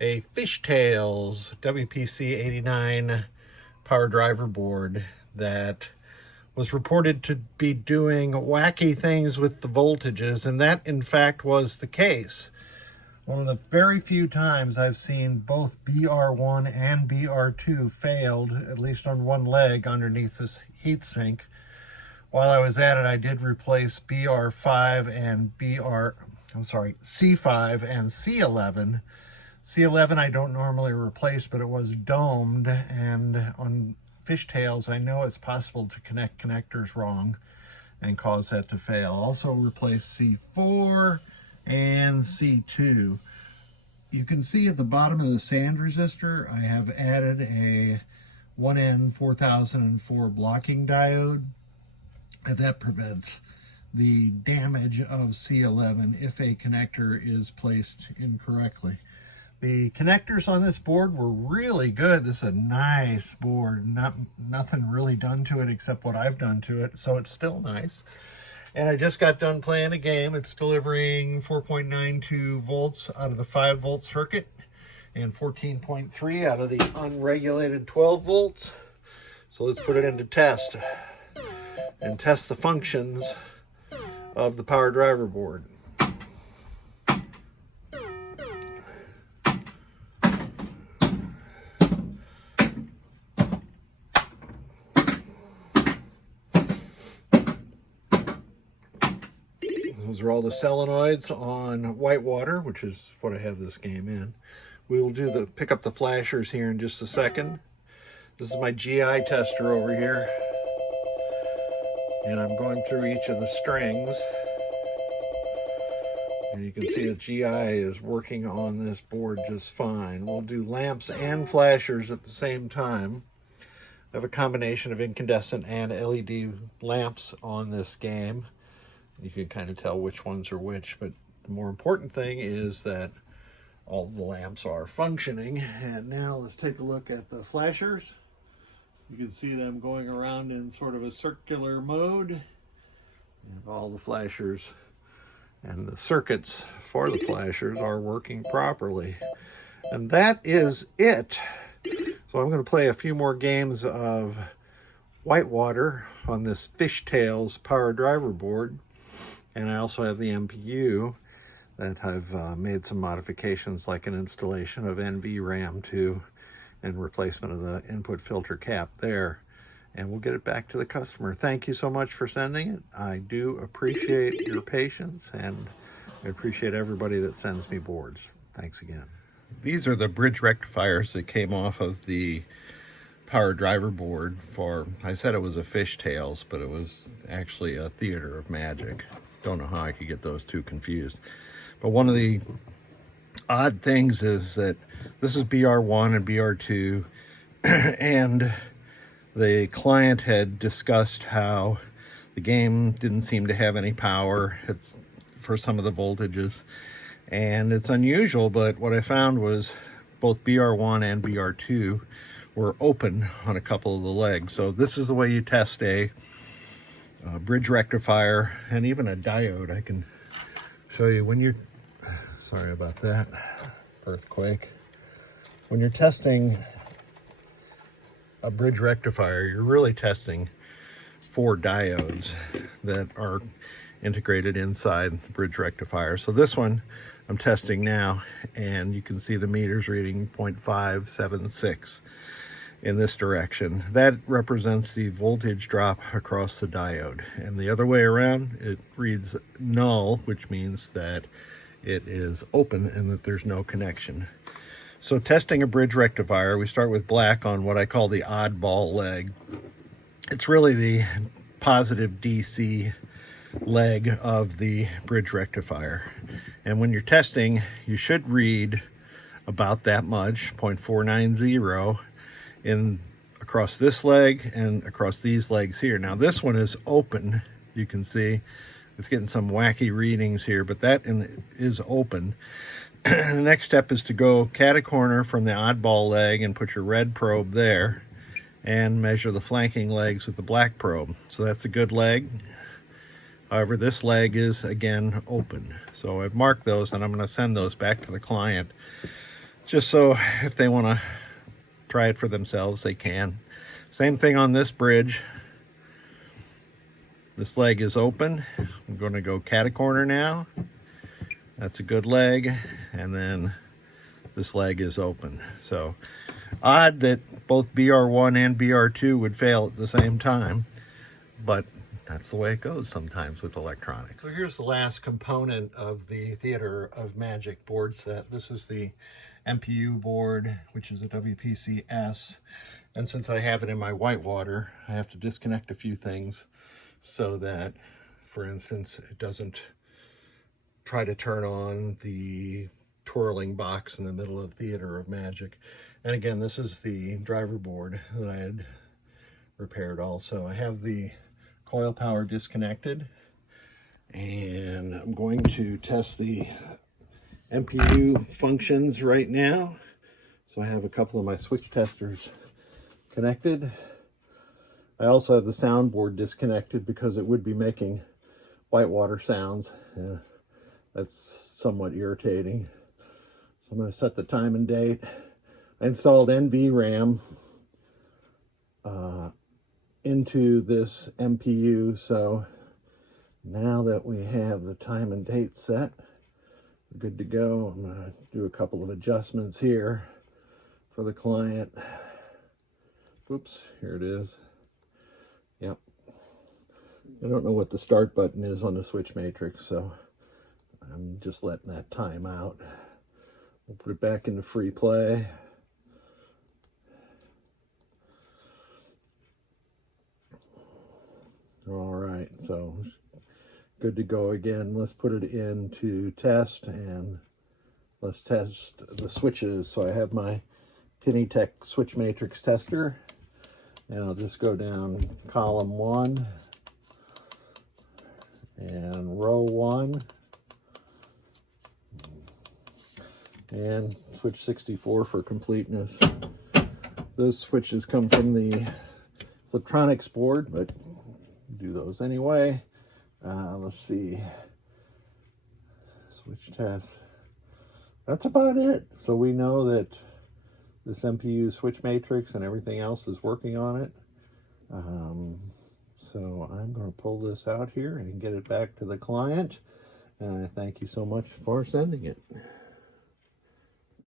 a Fishtails WPC89 power driver board that was reported to be doing wacky things with the voltages, and that in fact was the case. One of the very few times I've seen both BR1 and BR2 failed, at least on one leg underneath this heatsink. While I was at it, I did replace C5 and C11. C11 I don't normally replace, but it was domed, and on Fishtails I know it's possible to connect connectors wrong and cause that to fail. Also replace C4 and C2. You can see at the bottom of the sand resistor I have added a 1N4004 blocking diode, and that prevents the damage of C11 if a connector is placed incorrectly. The connectors on this board were really good. This is a nice board. Nothing really done to it except what I've done to it, so it's still nice. And I just got done playing a game. It's delivering 4.92 volts out of the 5 volt circuit and 14.3 out of the unregulated 12 volts. So let's put it into test and test the functions of the power driver board. Those are all the solenoids on whitewater, which is what I have this game in. We will pick up the flashers here in just a second. This is my GI tester over here, and I'm going through each of the strings. And you can see that GI is working on this board just fine. We'll do lamps and flashers at the same time. I have a combination of incandescent and LED lamps on this game. You can kind of tell which ones are which, but the more important thing is that all the lamps are functioning. And now let's take a look at the flashers. You can see them going around in sort of a circular mode, and all the flashers and the circuits for the flashers are working properly. And that is it. So I'm going to play a few more games of whitewater on this Fishtails power driver board. And I also have the MPU that I've made some modifications, like an installation of NVRAM to and replacement of the input filter cap there. And we'll get it back to the customer. Thank you so much for sending it. I do appreciate your patience, and I appreciate everybody that sends me boards. Thanks again. These are the bridge rectifiers that came off of the power driver board for, I said it was a Fishtails, but it was actually a Theater of Magic. Don't know how I could get those two confused. But one of the odd things is that this is BR1 and BR2, and the client had discussed how the game didn't seem to have any power for some of the voltages, and it's unusual, but what I found was both BR1 and BR2 were open on a couple of the legs. So this is the way you test a bridge rectifier and even a diode. I can show you when you're, sorry about that, earthquake. When you're testing a bridge rectifier, you're really testing 4 diodes that are integrated inside the bridge rectifier. So this one I'm testing now, and you can see the meters reading 0.576 in this direction. That represents the voltage drop across the diode. And the other way around, it reads null, which means that it is open and that there's no connection. So testing a bridge rectifier, we start with black on what I call the oddball leg. It's really the positive DC leg of the bridge rectifier. And when you're testing, you should read about that much, 0.490, in across this leg and across these legs here. Now this one is open. You can see it's getting some wacky readings here, but that is open. The next step is to go cat a corner from the oddball leg and put your red probe there and measure the flanking legs with the black probe. So that's a good leg. However, this leg is again open. So I've marked those, and I'm going to send those back to the client just so if they want to try it for themselves, they can. Same thing on this bridge. This leg is open. I'm going to go catacorner now. That's a good leg. And then this leg is open. So odd that both BR1 and BR2 would fail at the same time, but that's the way it goes sometimes with electronics. So here's the last component of the Theater of Magic board set. This is the MPU board, which is a WPC-S. And since I have it in my whitewater, I have to disconnect a few things so that, for instance, it doesn't try to turn on the twirling box in the middle of Theater of Magic. And again, this is the driver board that I had repaired also. I have the coil power disconnected, and I'm going to test the MPU functions right now. So I have a couple of my switch testers connected. I also have the soundboard disconnected because it would be making whitewater sounds. That's somewhat irritating. So I'm going to set the time and date. I installed NVRAM into this MPU, so now that we have the time and date set, we're good to go. I'm going to do a couple of adjustments here for the client. Oops, here it is. Yep. I don't know what the start button is on the switch matrix, so I'm just letting that time out. We'll put it back into free play. All right, so good to go again. Let's put it into test, and let's test the switches. So I have my Pennytech switch matrix tester, and I'll just go down column 1 and row 1 and switch 64 for completeness. Those switches come from the Fliptronics board, but do those anyway. Let's see, switch test. That's about it. So we know that this MPU switch matrix and everything else is working on it. So I'm going to pull this out here and get it back to the client. And I thank you so much for sending it.